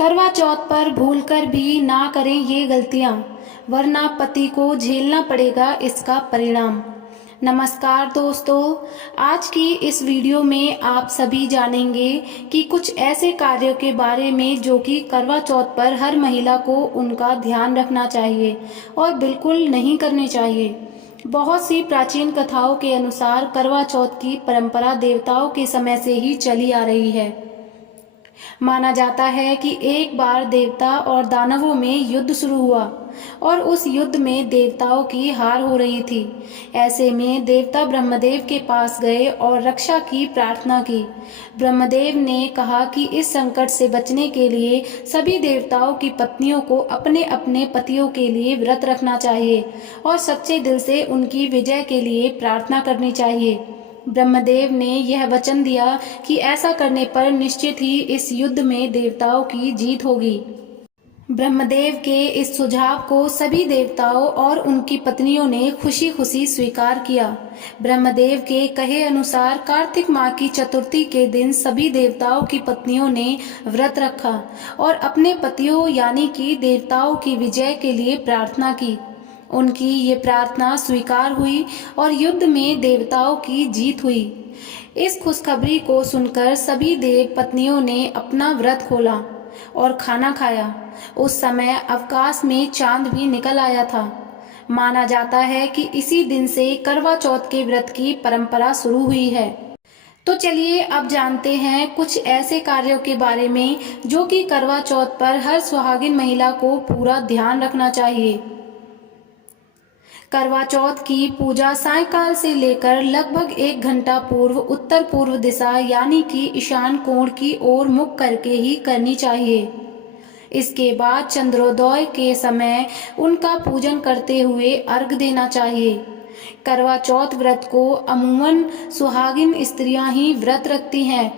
करवा चौथ पर भूलकर भी ना करें ये गलतियां, वरना पति को झेलना पड़ेगा इसका परिणाम। नमस्कार दोस्तों, आज की इस वीडियो में आप सभी जानेंगे कि कुछ ऐसे कार्यों के बारे में जो कि करवा चौथ पर हर महिला को उनका ध्यान रखना चाहिए और बिल्कुल नहीं करने चाहिए। बहुत सी प्राचीन कथाओं के अनुसार करवा चौथ की परंपरा देवताओं के समय से ही चली आ रही है। माना जाता है कि एक बार देवता और दानवों में युद्ध शुरू हुआ और उस युद्ध में देवताओं की हार हो रही थी। ऐसे में देवता ब्रह्मदेव के पास गए और रक्षा की प्रार्थना की। ब्रह्मदेव ने कहा कि इस संकट से बचने के लिए सभी देवताओं की पत्नियों को अपने अपने पतियों के लिए व्रत रखना चाहिए और सच्चे दिल से उनकी विजय के लिए प्रार्थना करनी चाहिए। ब्रह्मदेव ने यह वचन दिया कि ऐसा करने पर निश्चित ही इस युद्ध में देवताओं की जीत होगी। ब्रह्मदेव के इस सुझाव को सभी देवताओं और उनकी पत्नियों ने खुशी खुशी स्वीकार किया। ब्रह्मदेव के कहे अनुसार कार्तिक माह की चतुर्थी के दिन सभी देवताओं की पत्नियों ने व्रत रखा और अपने पतियों यानी कि देवताओं की विजय के लिए प्रार्थना की। उनकी ये प्रार्थना स्वीकार हुई और युद्ध में देवताओं की जीत हुई। इस खुशखबरी को सुनकर सभी देव पत्नियों ने अपना व्रत खोला और खाना खाया। उस समय आकाश में चांद भी निकल आया था। माना जाता है कि इसी दिन से करवा चौथ के व्रत की परंपरा शुरू हुई है। तो चलिए अब जानते हैं कुछ ऐसे कार्यों के बारे में जो कि करवा चौथ पर हर सुहागिन महिला को पूरा ध्यान रखना चाहिए। करवा चौथ की पूजा सायंकाल से लेकर लगभग 1 घंटा पूर्व उत्तर पूर्व दिशा यानी कि ईशान कोण की ओर मुख करके ही करनी चाहिए। इसके बाद चंद्रोदय के समय उनका पूजन करते हुए अर्घ देना चाहिए। करवा चौथ व्रत को अमूमन सुहागिन स्त्रियां ही व्रत रखती हैं,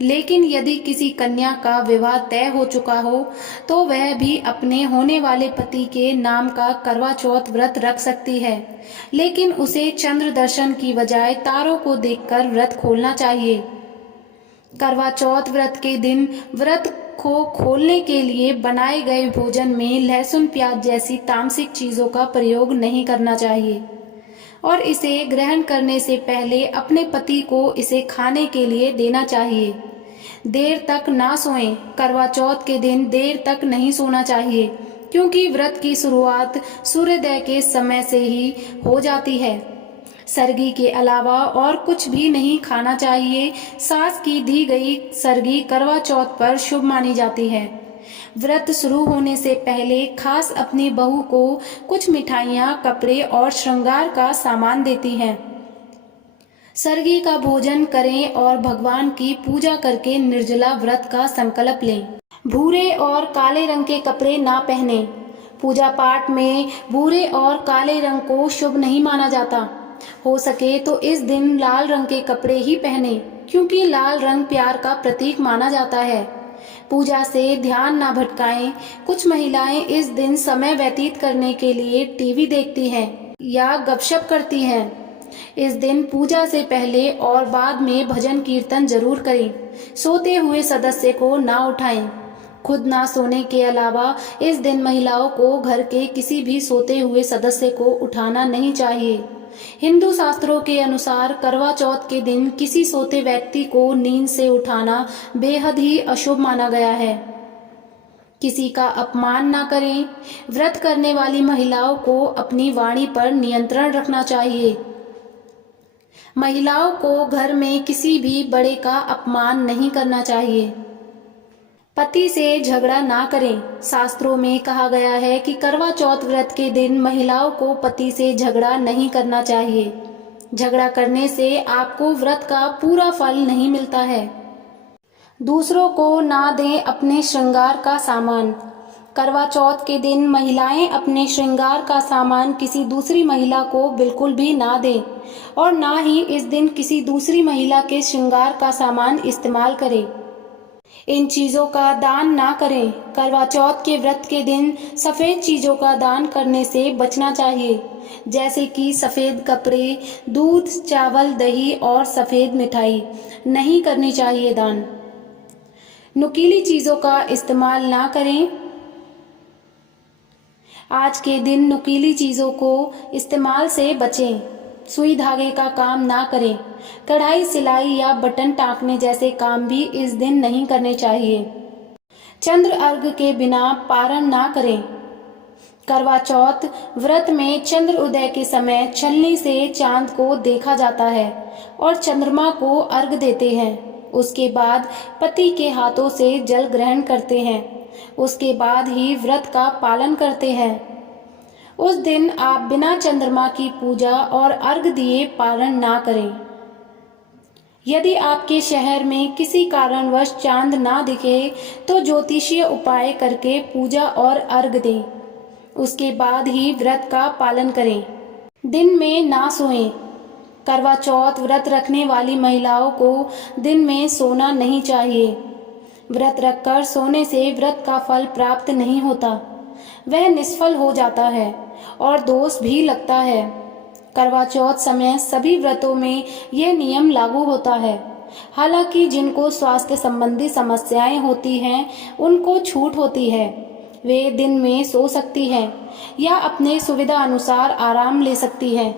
लेकिन यदि किसी कन्या का विवाह तय हो चुका हो तो वह भी अपने होने वाले पति के नाम का करवा चौथ व्रत रख सकती है, लेकिन उसे चंद्र दर्शन की बजाय तारों को देखकर व्रत खोलना चाहिए। करवा चौथ व्रत के दिन व्रत को खोलने के लिए बनाए गए भोजन में लहसुन प्याज जैसी तामसिक चीजों का प्रयोग नहीं करना चाहिए और इसे ग्रहण करने से पहले अपने पति को इसे खाने के लिए देना चाहिए। देर तक ना सोएं। करवा चौथ के दिन देर तक नहीं सोना चाहिए क्योंकि व्रत की शुरुआत सूर्योदय के समय से ही हो जाती है। सरगी के अलावा और कुछ भी नहीं खाना चाहिए। सास की दी गई सरगी करवा चौथ पर शुभ मानी जाती है। व्रत शुरू होने से पहले खास अपनी बहू को कुछ मिठाइयाँ, कपड़े और श्रृंगार का सामान देती हैं। सरगी का भोजन करें और भगवान की पूजा करके निर्जला व्रत का संकल्प लें। भूरे और काले रंग के कपड़े ना पहने। पूजा पाठ में भूरे और काले रंग को शुभ नहीं माना जाता। हो सके तो इस दिन लाल रंग के कपड़े ही पहने क्योंकि लाल रंग प्यार का प्रतीक माना जाता है। पूजा से ध्यान ना भटकाएं। कुछ महिलाएं इस दिन समय व्यतीत करने के लिए टीवी देखती हैं या गपशप करती हैं। इस दिन पूजा से पहले और बाद में भजन कीर्तन जरूर करें। सोते हुए सदस्य को ना उठाएं। खुद ना सोने के अलावा इस दिन महिलाओं को घर के किसी भी सोते हुए सदस्य को उठाना नहीं चाहिए। हिंदू शास्त्रों के अनुसार करवा चौथ के दिन किसी सोते व्यक्ति को नींद से उठाना बेहद ही अशुभ माना गया है। किसी का अपमान ना करें। व्रत करने वाली महिलाओं को अपनी वाणी पर नियंत्रण रखना चाहिए। महिलाओं को घर में किसी भी बड़े का अपमान नहीं करना चाहिए। पति से झगड़ा ना करें। शास्त्रों में कहा गया है कि करवा चौथ व्रत के दिन महिलाओं को पति से झगड़ा नहीं करना चाहिए। झगड़ा करने से आपको व्रत का पूरा फल नहीं मिलता है। दूसरों को ना दें अपने श्रृंगार का सामान। करवा चौथ के दिन महिलाएं अपने श्रृंगार का सामान किसी दूसरी महिला को बिल्कुल भी ना दें और ना ही इस दिन किसी दूसरी महिला के श्रृंगार का सामान इस्तेमाल करें। इन चीज़ों का दान ना करें। करवा चौथ के व्रत के दिन सफ़ेद चीज़ों का दान करने से बचना चाहिए, जैसे कि सफ़ेद कपड़े, दूध, चावल, दही और सफ़ेद मिठाई नहीं करनी चाहिए दान। नुकीली चीज़ों का इस्तेमाल ना करें। आज के दिन नुकीली चीज़ों को इस्तेमाल से बचें। सुई धागे का काम ना करें। कढ़ाई, सिलाई या बटन टाँकने जैसे काम भी इस दिन नहीं करने चाहिए। चंद्र अर्घ के बिना पारण ना करें। करवा चौथ व्रत में चंद्र उदय के समय छलनी से चांद को देखा जाता है और चंद्रमा को अर्घ देते हैं। उसके बाद पति के हाथों से जल ग्रहण करते हैं। उसके बाद ही व्रत का पालन करते हैं। उस दिन आप बिना चंद्रमा की पूजा और अर्घ दिए पारण ना करें। यदि आपके शहर में किसी कारणवश चांद ना दिखे तो ज्योतिषीय उपाय करके पूजा और अर्घ दें। उसके बाद ही व्रत का पालन करें। दिन में ना सोएं। करवा चौथ व्रत रखने वाली महिलाओं को दिन में सोना नहीं चाहिए। व्रत रखकर सोने से व्रत का फल प्राप्त नहीं होता, वह निष्फल हो जाता है और दोष भी लगता है। करवा चौथ समय सभी व्रतों में यह नियम लागू होता है। हालांकि जिनको स्वास्थ्य संबंधी समस्याएं होती हैं उनको छूट होती है। वे दिन में सो सकती हैं या अपने सुविधा अनुसार आराम ले सकती हैं।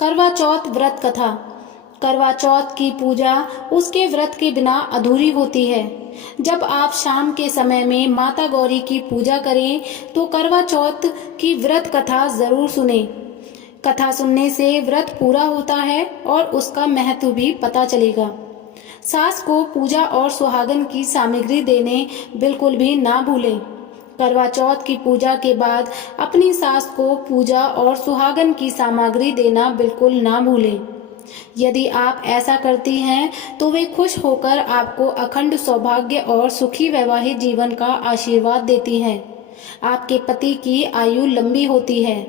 करवा चौथ व्रत कथा। करवा चौथ की पूजा उसके व्रत के बिना अधूरी होती है। जब आप शाम के समय में माता गौरी की पूजा करें तो करवा चौथ की व्रत कथा जरूर सुने। कथा सुनने से व्रत पूरा होता है और उसका महत्व भी पता चलेगा। सास को पूजा और सुहागन की सामग्री देने बिल्कुल भी ना भूलें। करवा चौथ की पूजा के बाद अपनी सास को पूजा और सुहागन की सामग्री देना बिल्कुल ना भूलें। यदि आप ऐसा करती हैं तो वे खुश होकर आपको अखंड सौभाग्य और सुखी वैवाहिक जीवन का आशीर्वाद देती हैं। आपके पति की आयु लंबी होती है।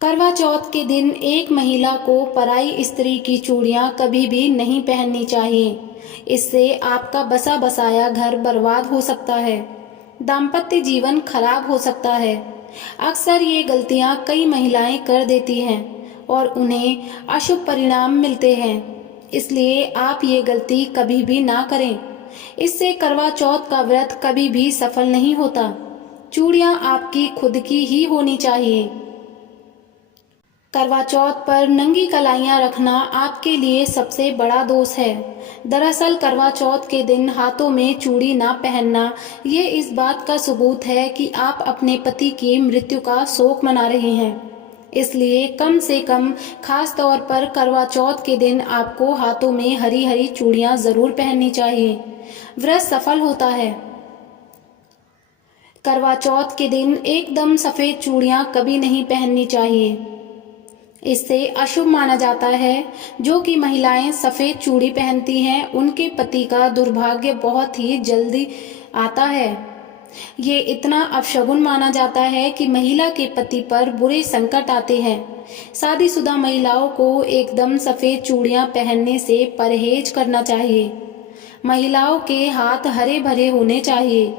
करवा चौथ के दिन एक महिला को पराई स्त्री की चूड़ियां कभी भी नहीं पहननी चाहिए। इससे आपका बसा बसाया घर बर्बाद हो सकता है। दाम्पत्य जीवन खराब हो सकता है। अक्सर ये गलतियां कई महिलाएं कर देती हैं और उन्हें अशुभ परिणाम मिलते हैं। इसलिए आप ये गलती कभी भी ना करें। इससे करवा चौथ का व्रत कभी भी सफल नहीं होता। चूड़ियां आपकी खुद की ही होनी चाहिए। करवा चौथ पर नंगी कलाइयाँ रखना आपके लिए सबसे बड़ा दोष है। दरअसल करवा चौथ के दिन हाथों में चूड़ी ना पहनना ये इस बात का सबूत है कि आप अपने पति की मृत्यु का शोक मना रहे हैं। इसलिए कम से कम खास तौर पर करवा चौथ के दिन आपको हाथों में हरी हरी चूड़ियाँ जरूर पहननी चाहिए। व्रत सफल होता है। करवा चौथ के दिन एकदम सफ़ेद चूड़ियाँ कभी नहीं पहननी चाहिए। इससे अशुभ माना जाता है। जो कि महिलाएं सफ़ेद चूड़ी पहनती हैं उनके पति का दुर्भाग्य बहुत ही जल्दी आता है। ये इतना अपशगुन माना जाता है कि महिला के पति पर बुरे संकट आते हैं। शादीशुदा महिलाओं को एकदम सफ़ेद चूड़ियां पहनने से परहेज करना चाहिए। महिलाओं के हाथ हरे भरे होने चाहिए।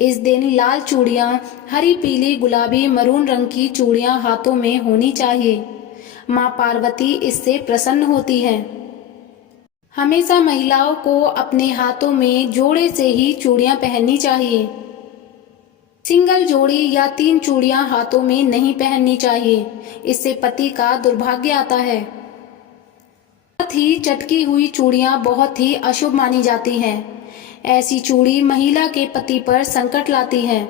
इस दिन लाल चूड़ियां, हरी, पीली, गुलाबी, मरून रंग की चूड़ियां हाथों में होनी चाहिए। माँ पार्वती इससे प्रसन्न होती हैं। हमेशा महिलाओं को अपने हाथों में जोड़े से ही चूड़ियां पहननी चाहिए। सिंगल जोड़ी या 3 चूड़ियां हाथों में नहीं पहननी चाहिए। इससे पति का दुर्भाग्य आता है। साथ ही चटकी हुई चूड़ियां बहुत ही अशुभ मानी जाती हैं। ऐसी चूड़ी महिला के पति पर संकट लाती है।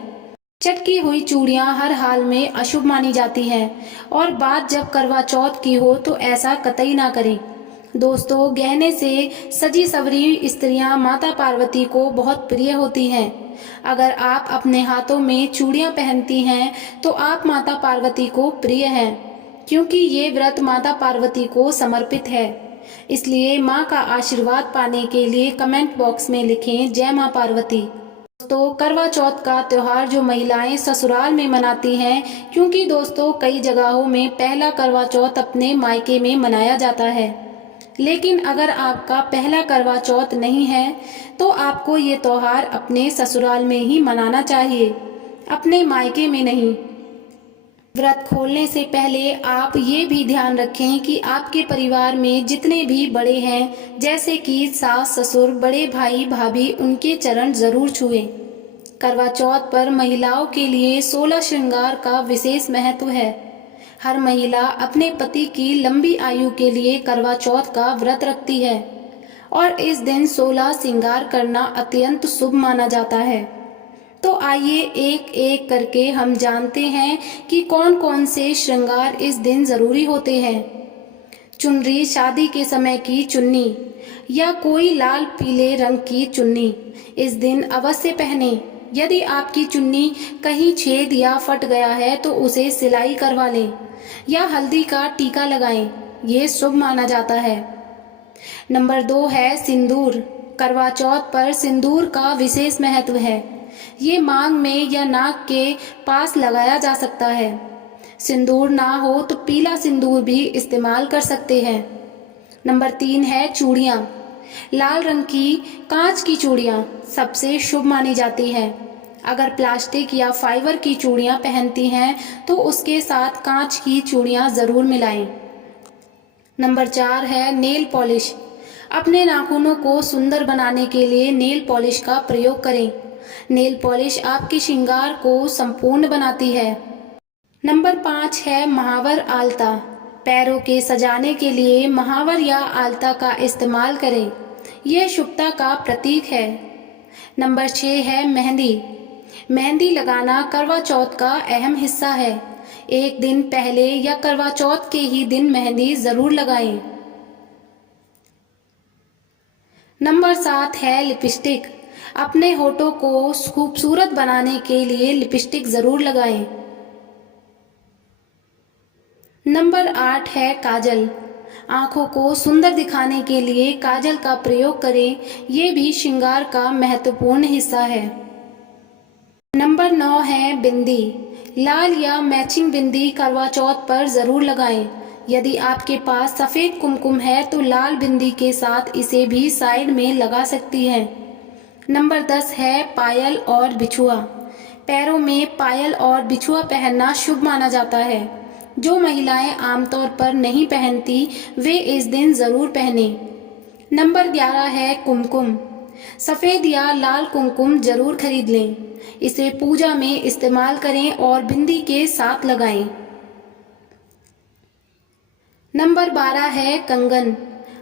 चटकी हुई चूड़ियां हर हाल में अशुभ मानी जाती हैं और बात जब करवा चौथ की हो तो ऐसा कतई ना करें। दोस्तों, गहने से सजी सवरी स्त्रियां माता पार्वती को बहुत प्रिय होती हैं। अगर आप अपने हाथों में चूड़ियां पहनती हैं तो आप माता पार्वती को प्रिय हैं, क्योंकि ये व्रत माता पार्वती को समर्पित है। इसलिए माँ का आशीर्वाद पाने के लिए कमेंट बॉक्स में लिखें जय माँ पार्वती। दोस्तों, करवा चौथ का त्यौहार जो महिलाएं ससुराल में मनाती हैं, क्योंकि दोस्तों कई जगहों में पहला करवा चौथ अपने मायके में मनाया जाता है। लेकिन अगर आपका पहला करवा चौथ नहीं है तो आपको ये त्यौहार अपने ससुराल में ही मनाना चाहिए, अपने मायके में नहीं। व्रत खोलने से पहले आप ये भी ध्यान रखें कि आपके परिवार में जितने भी बड़े हैं, जैसे कि सास ससुर, बड़े भाई भाभी, उनके चरण जरूर छुएं। करवा चौथ पर महिलाओं के लिए 16 श्रृंगार का विशेष महत्व है। हर महिला अपने पति की लंबी आयु के लिए करवा चौथ का व्रत रखती है और इस दिन 16 श्रृंगार करना अत्यंत शुभ माना जाता है। तो आइए एक एक करके हम जानते हैं कि कौन कौन से श्रृंगार इस दिन जरूरी होते हैं। चुनरी, शादी के समय की चुन्नी या कोई लाल पीले रंग की चुन्नी इस दिन अवश्य पहने। यदि आपकी चुन्नी कहीं छेद या फट गया है तो उसे सिलाई करवा लें या हल्दी का टीका लगाएं, यह शुभ माना जाता है। नंबर 2 है सिंदूर। करवा चौथ पर सिंदूर का विशेष महत्व है। ये मांग में या नाक के पास लगाया जा सकता है। सिंदूर ना हो तो पीला सिंदूर भी इस्तेमाल कर सकते हैं। नंबर 3 है चूड़ियाँ। लाल रंग की कांच की चूड़ियाँ सबसे शुभ मानी जाती है। अगर प्लास्टिक या फाइबर की चूड़ियाँ पहनती हैं तो उसके साथ कांच की चूड़ियाँ जरूर मिलाएं। नंबर 4 है नेल पॉलिश। अपने नाखूनों को सुंदर बनाने के लिए नेल पॉलिश का प्रयोग करें। नेल पॉलिश आपके श्रृंगार को संपूर्ण बनाती है। नंबर 5 है महावर आलता। पैरों के सजाने के लिए महावर या आलता का इस्तेमाल करें, यह शुभता का प्रतीक है। नंबर 6 है मेहंदी। मेहंदी लगाना करवा चौथ का अहम हिस्सा है। एक दिन पहले या करवा चौथ के ही दिन मेहंदी जरूर लगाएं। नंबर 7 है लिपस्टिक। अपने होठों को खूबसूरत बनाने के लिए लिपस्टिक जरूर लगाएं। नंबर 8 है काजल। आंखों को सुंदर दिखाने के लिए काजल का प्रयोग करें, ये भी श्रृंगार का महत्वपूर्ण हिस्सा है। नंबर 9 है बिंदी। लाल या मैचिंग बिंदी करवा चौथ पर जरूर लगाएं। यदि आपके पास सफेद कुमकुम है तो लाल बिंदी के साथ इसे भी साइड में लगा सकती हैं। नंबर 10 है पायल और बिछुआ। पैरों में पायल और बिछुआ पहनना शुभ माना जाता है। जो महिलाएं आमतौर पर नहीं पहनती वे इस दिन जरूर पहने। नंबर 11 है कुमकुम। सफेद या लाल कुमकुम जरूर खरीद लें। इसे पूजा में इस्तेमाल करें और बिंदी के साथ लगाएं। नंबर 12 है कंगन।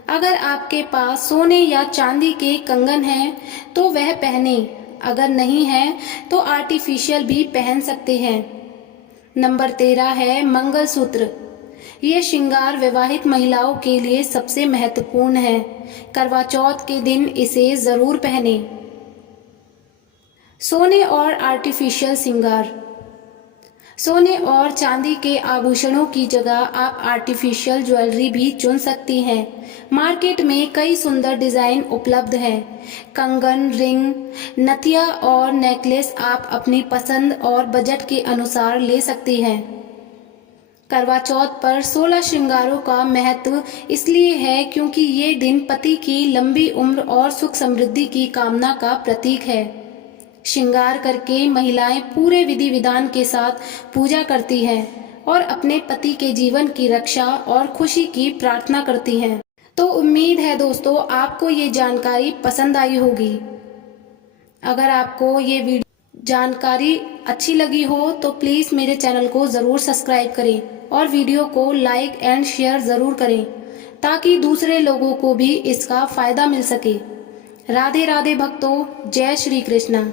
अगर आपके पास सोने या चांदी के कंगन हैं तो वह पहने, अगर नहीं है तो आर्टिफिशियल भी पहन सकते हैं। नंबर 13 है मंगलसूत्र। ये श्रृंगार विवाहित महिलाओं के लिए सबसे महत्वपूर्ण है। करवा चौथ के दिन इसे जरूर पहने। सोने और आर्टिफिशियल श्रृंगार। सोने और चांदी के आभूषणों की जगह आप आर्टिफिशियल ज्वेलरी भी चुन सकती हैं। मार्केट में कई सुंदर डिजाइन उपलब्ध हैं। कंगन, रिंग, नथिया और नेकलेस आप अपनी पसंद और बजट के अनुसार ले सकती हैं। करवा चौथ पर 16 श्रृंगारों का महत्व इसलिए है क्योंकि ये दिन पति की लंबी उम्र और सुख समृद्धि की कामना का प्रतीक है। श्रृंगार करके महिलाएं पूरे विधि विधान के साथ पूजा करती हैं और अपने पति के जीवन की रक्षा और खुशी की प्रार्थना करती हैं। तो उम्मीद है दोस्तों आपको ये जानकारी पसंद आई होगी। अगर आपको ये जानकारी अच्छी लगी हो तो प्लीज़ मेरे चैनल को ज़रूर सब्सक्राइब करें और वीडियो को लाइक एंड शेयर ज़रूर करें ताकि दूसरे लोगों को भी इसका फ़ायदा मिल सके। राधे राधे भक्तों, जय श्री कृष्ण।